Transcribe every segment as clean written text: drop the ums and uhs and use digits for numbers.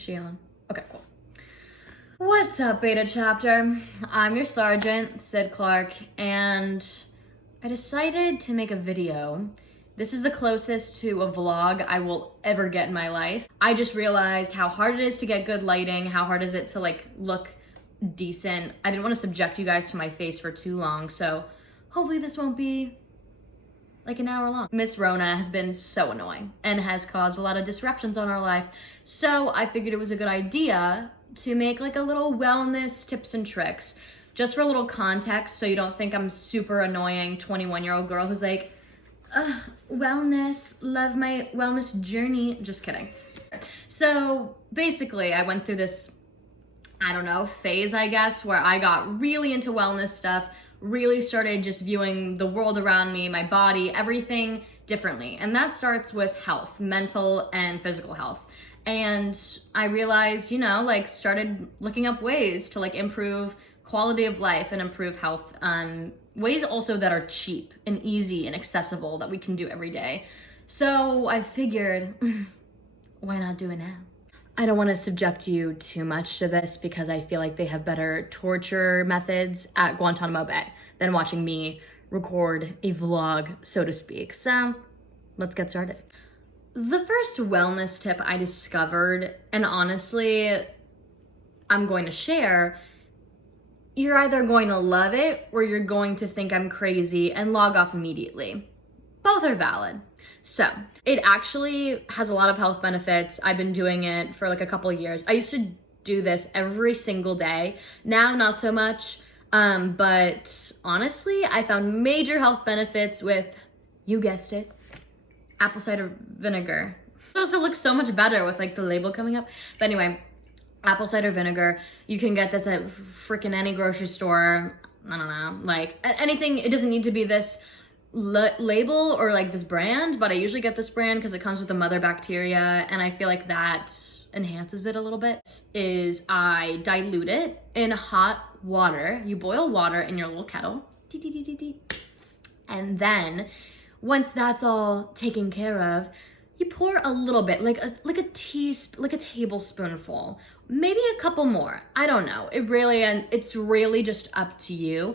Is she on? Okay, cool. What's up, Beta Chapter? I'm your sergeant, Sid Clark, and I decided to make a video. This is the closest to a vlog I will ever get in my life. I just realized how hard it is to get good lighting, how hard is it to like look decent. I didn't want to subject you guys to my face for too long, so hopefully this won't be like an hour long. Miss Rona has been so annoying and has caused a lot of disruptions on our life. So I figured it was a good idea to make like a little wellness tips and tricks, just for a little context so you don't think I'm super annoying 21-year-old girl who's like, wellness, love my wellness journey. Just kidding. So basically I went through this, I don't know, phase, I guess, where I got really into wellness stuff, really started just viewing the world around me, my body, everything differently. And that starts with health, mental and physical health. And I realized, like started looking up ways to like improve quality of life and improve health, ways also that are cheap and easy and accessible that we can do every day. So I figured, why not do it now? I don't want to subject you too much to this because I feel like they have better torture methods at Guantanamo Bay than watching me record a vlog, so to speak. So let's get started. The first wellness tip I discovered, and honestly, I'm going to share, you're either going to love it or you're going to think I'm crazy and log off immediately. Both are valid. So it actually has a lot of health benefits. I've been doing it for like a couple of years. I used to do this every single day. Now, not so much. But honestly, I found major health benefits with, you guessed it, apple cider vinegar. It also looks so much better with like the label coming up. But anyway, apple cider vinegar. You can get this at freaking any grocery store. I don't know, like anything. It doesn't need to be this label or like this brand, but I usually get this brand because it comes with the mother bacteria, and I feel like that enhances it a little bit. Is I dilute it in hot water. You boil water in your little kettle, and then once that's all taken care of, you pour a little bit, like a tablespoonful, maybe a couple more. I don't know. It's really just up to you.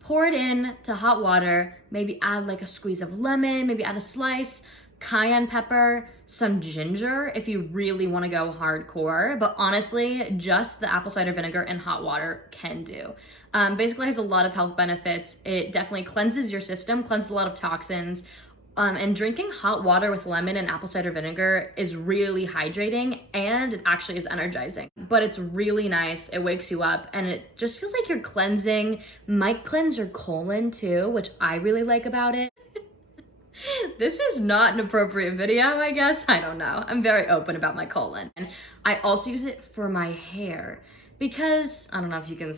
Pour it in to hot water, maybe add like a squeeze of lemon, maybe add a slice, cayenne pepper, some ginger if you really want to go hardcore. But honestly, just the apple cider vinegar and hot water can do. Basically has a lot of health benefits. It definitely cleanses your system, cleanses a lot of toxins. And drinking hot water with lemon and apple cider vinegar is really hydrating, and it actually is energizing. But it's really nice, it wakes you up, and it just feels like you're cleansing. Might cleanse your colon too, which I really like about it. This is not an appropriate video, I guess. I don't know. I'm very open about my colon. And I also use it for my hair because, I don't know if you can,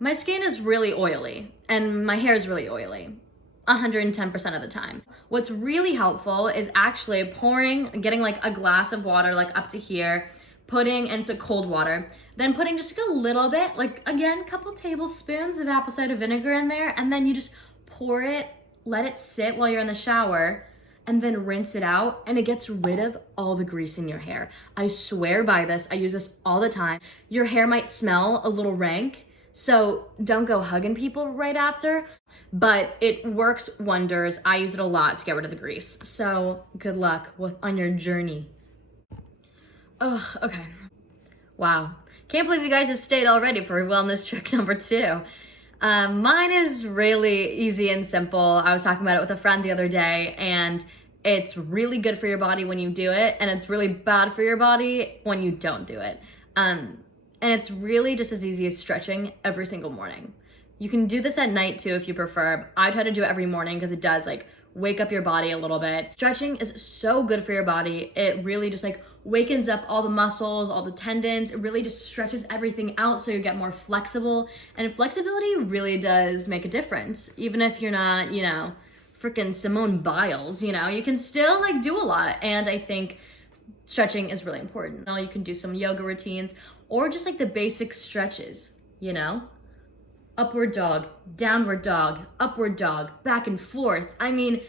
my skin is really oily and my hair is really oily. 110% of the time. What's really helpful is actually getting like a glass of water like up to here, putting into cold water, then putting just like a little bit, like again, a couple tablespoons of apple cider vinegar in there, and then you just pour it, let it sit while you're in the shower, and then rinse it out, and it gets rid of all the grease in your hair. I swear by this. I use this all the time. Your hair might smell a little rank, so don't go hugging people right after, but it works wonders. I use it a lot to get rid of the grease. So good luck on your journey. Oh, okay. Wow. Can't believe you guys have stayed already for wellness trick number 2. Mine is really easy and simple. I was talking about it with a friend the other day, and it's really good for your body when you do it, and it's really bad for your body when you don't do it. And it's really just as easy as stretching every single morning. You can do this at night too if you prefer. I try to do it every morning because it does like wake up your body a little bit. Stretching is so good for your body. It really just like wakens up all the muscles, all the tendons. It really just stretches everything out so you get more flexible. And flexibility really does make a difference. Even if you're not, freaking Simone Biles, you can still like do a lot. And I think stretching is really important. You can do some yoga routines or just like the basic stretches, upward dog, downward dog, upward dog, back and forth. I mean,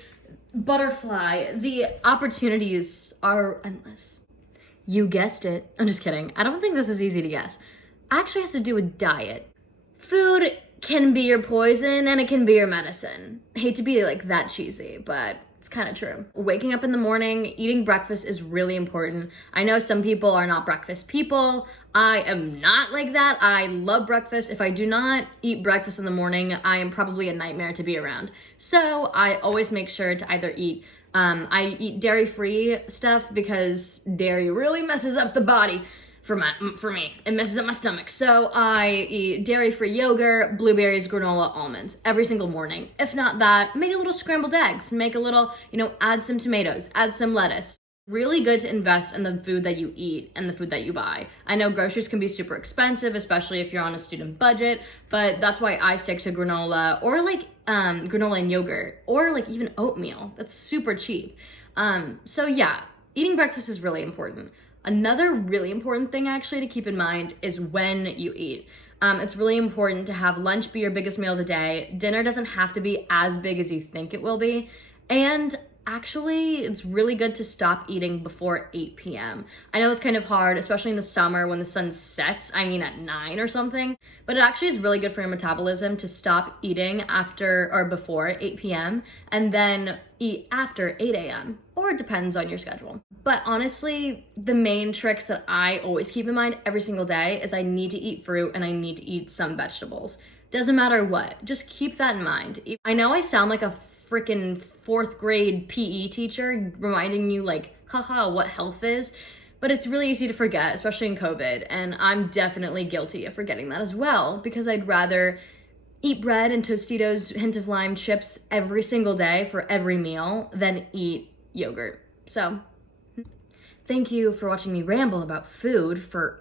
butterfly. The opportunities are endless. You guessed it. I'm just kidding. I don't think this is easy to guess. Actually has to do with diet. Food can be your poison and it can be your medicine. I hate to be like that cheesy, but it's kind of true. Waking up in the morning, eating breakfast is really important. I know some people are not breakfast people. I am not like that. I love breakfast. If I do not eat breakfast in the morning, I am probably a nightmare to be around. So I always make sure to either eat I eat dairy-free stuff because dairy really messes up the body for me. It messes up my stomach. So I eat dairy-free yogurt, blueberries, granola, almonds every single morning. If not that, make a little scrambled eggs. Make a little, add some tomatoes, add some lettuce. Really good to invest in the food that you eat and the food that you buy. I know groceries can be super expensive, especially if you're on a student budget, but that's why I stick to granola or granola and yogurt or even oatmeal. That's super cheap. So yeah, eating breakfast is really important. Another really important thing actually to keep in mind is when you eat. It's really important to have lunch be your biggest meal of the day. Dinner doesn't have to be as big as you think it will be. And actually, it's really good to stop eating before 8 p.m. I know it's kind of hard, especially in the summer when the sun sets, at 9 or something, but it actually is really good for your metabolism to stop eating after or before 8 p.m. and then eat after 8 a.m. or it depends on your schedule. But honestly, the main tricks that I always keep in mind every single day is I need to eat fruit and I need to eat some vegetables. Doesn't matter what, just keep that in mind. I know I sound like a freaking 4th grade PE teacher reminding you haha, what health is, but it's really easy to forget, especially in COVID, and I'm definitely guilty of forgetting that as well, because I'd rather eat bread and Tostitos hint of lime chips every single day for every meal than eat yogurt. So thank you for watching me ramble about food for,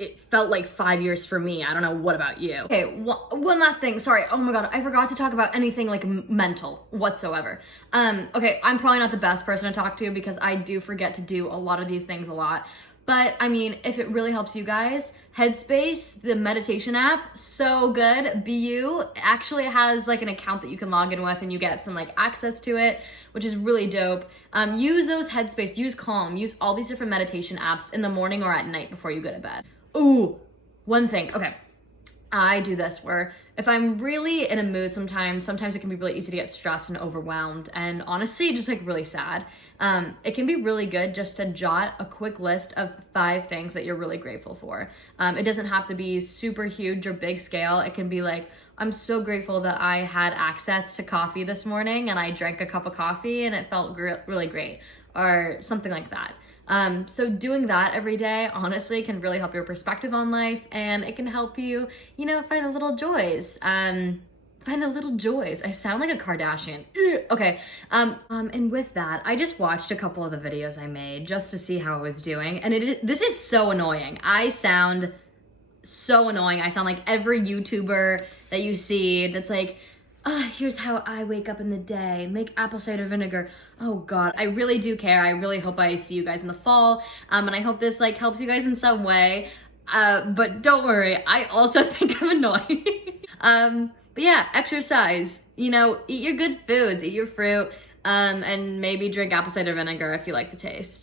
it felt like 5 years for me. I don't know, what about you? Okay, one last thing. Sorry, oh my god, I forgot to talk about anything mental whatsoever. Okay, I'm probably not the best person to talk to because I do forget to do a lot of these things a lot. But if it really helps you guys, Headspace, the meditation app, so good. BU actually has an account that you can log in with and you get some access to it, which is really dope. Use those Headspace, use Calm, use all these different meditation apps in the morning or at night before you go to bed. Ooh, one thing. Okay, I do this where if I'm really in a mood sometimes it can be really easy to get stressed and overwhelmed and honestly just really sad. It can be really good just to jot a quick list of 5 things that you're really grateful for. It doesn't have to be super huge or big scale. It can be I'm so grateful that I had access to coffee this morning and I drank a cup of coffee and it felt really great, or something like that. So doing that every day, honestly, can really help your perspective on life and it can help you, find the little joys. Find the little joys. I sound like a Kardashian. Okay. And with that, I just watched a couple of the videos I made just to see how I was doing. And this is so annoying. I sound so annoying. I sound like every YouTuber that you see that's here's how I wake up in the day. Make apple cider vinegar. Oh God, I really do care. I really hope I see you guys in the fall. And I hope this helps you guys in some way. But don't worry, I also think I'm annoying. But yeah, exercise. Eat your good foods, eat your fruit, and maybe drink apple cider vinegar if you like the taste.